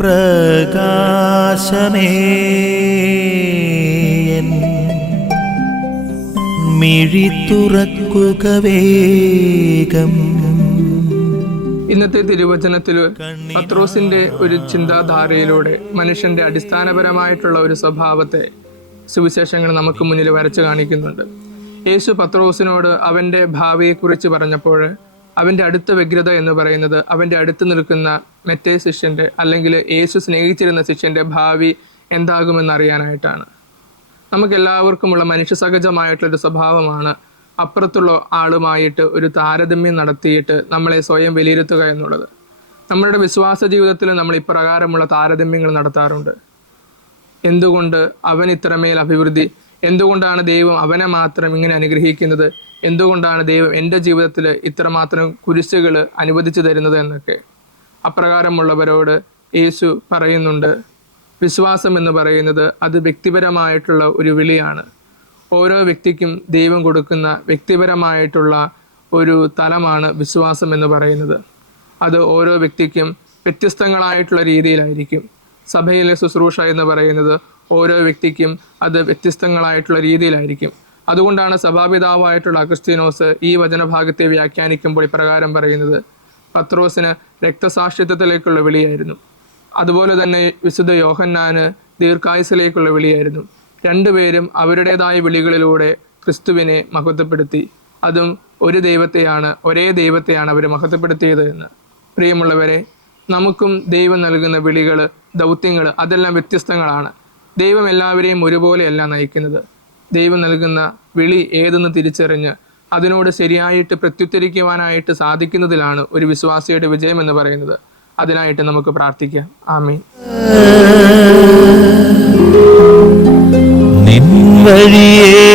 പ്രകാശമേ മിഴി തുറക്കുക വേഗം. ഇന്നത്തെ തിരുവചനത്തിൽ പത്രോസിന്റെ ഒരു ചിന്താധാരയിലൂടെ മനുഷ്യന്റെ അടിസ്ഥാനപരമായിട്ടുള്ള ഒരു സ്വഭാവത്തെ സുവിശേഷങ്ങൾ നമുക്ക് മുന്നിൽ വരച്ചു കാണിക്കുന്നുണ്ട്. യേശു പത്രോസിനോട് അവന്റെ ഭാവിയെക്കുറിച്ച് പറഞ്ഞപ്പോൾ അവന്റെ അടുത്ത വ്യഗ്രത എന്ന് പറയുന്നത് അവന്റെ അടുത്ത് നിൽക്കുന്ന മറ്റേ ശിഷ്യന്റെ അല്ലെങ്കിൽ യേശു സ്നേഹിച്ചിരുന്ന ശിഷ്യന്റെ ഭാവി എന്താകുമെന്ന് അറിയാനായിട്ടാണ്. നമുക്കെല്ലാവർക്കുമുള്ള മനുഷ്യ സഹജമായിട്ടുള്ളൊരു സ്വഭാവമാണ് അപ്പുറത്തുള്ള ആളുമായിട്ട് ഒരു താരതമ്യം നടത്തിയിട്ട് നമ്മളെ സ്വയം വിലയിരുത്തുക എന്നുള്ളത്. നമ്മളുടെ വിശ്വാസ ജീവിതത്തിൽ നമ്മൾ ഇപ്രകാരമുള്ള താരതമ്യങ്ങൾ നടത്താറുണ്ട്. എന്തുകൊണ്ട് അവൻ ഇത്രമേൽ അഭിവൃദ്ധി, എന്തുകൊണ്ടാണ് ദൈവം അവനെ മാത്രം ഇങ്ങനെ അനുഗ്രഹിക്കുന്നത്, എന്തുകൊണ്ടാണ് ദൈവം എൻ്റെ ജീവിതത്തിൽ ഇത്രമാത്രം കുരിശുകൾ അനുവദിച്ചു തരുന്നത് എന്നൊക്കെ. അപ്രകാരമുള്ളവരോട് യേശു പറയുന്നുണ്ട്, വിശ്വാസം എന്ന് പറയുന്നത് അത് വ്യക്തിപരമായിട്ടുള്ള ഒരു വിളിയാണ്. ഓരോ വ്യക്തിക്കും ദൈവം കൊടുക്കുന്ന വ്യക്തിപരമായിട്ടുള്ള ഒരു തലമാണ് വിശ്വാസം എന്ന് പറയുന്നത്. അത് ഓരോ വ്യക്തിക്കും വ്യത്യസ്തങ്ങളായിട്ടുള്ള രീതിയിലായിരിക്കും. സഭയിലെ ശുശ്രൂഷ എന്ന് പറയുന്നത് ഓരോ വ്യക്തിക്കും അത് വ്യത്യസ്തങ്ങളായിട്ടുള്ള രീതിയിലായിരിക്കും. അതുകൊണ്ടാണ് സഭാപിതാവായിട്ടുള്ള അഗസ്തീനോസ് ഈ വചനഭാഗത്തെ വ്യാഖ്യാനിക്കുമ്പോൾ ഇപ്രകാരം പറയുന്നത്, പത്രോസിന് രക്തസാക്ഷിത്വത്തിലേക്കുള്ള വിളിയായിരുന്നു, അതുപോലെ തന്നെ വിശുദ്ധ യോഹന്നാന് ദീർഘായുസിലേക്കുള്ള വിളിയായിരുന്നു. രണ്ടുപേരും അവരുടേതായ വിളികളിലൂടെ ക്രിസ്തുവിനെ മഹത്വപ്പെടുത്തി. അതും ഒരേ ദൈവത്തെയാണ് അവർ മഹത്വപ്പെടുത്തിയത് എന്ന്. പ്രിയമുള്ളവരെ, നമുക്കും ദൈവം നൽകുന്ന വിളികൾ, ദൗത്യങ്ങൾ അതെല്ലാം വ്യത്യസ്തങ്ങളാണ്. ദൈവം എല്ലാവരെയും ഒരുപോലെയല്ല നയിക്കുന്നത്. ദൈവം നൽകുന്ന വിളി ഏതെന്ന് തിരിച്ചറിഞ്ഞ് അതിനോട് ശരിയായിട്ട് പ്രത്യുത്തരിക്കുവാനായിട്ട് സാധിക്കുന്നതിലാണ് ഒരു വിശ്വാസിയുടെ വിജയം എന്ന് പറയുന്നത്. അതിനായിട്ട് നമുക്ക് പ്രാർത്ഥിക്കാം. ആമേൻ. നിൻ വഴിയേ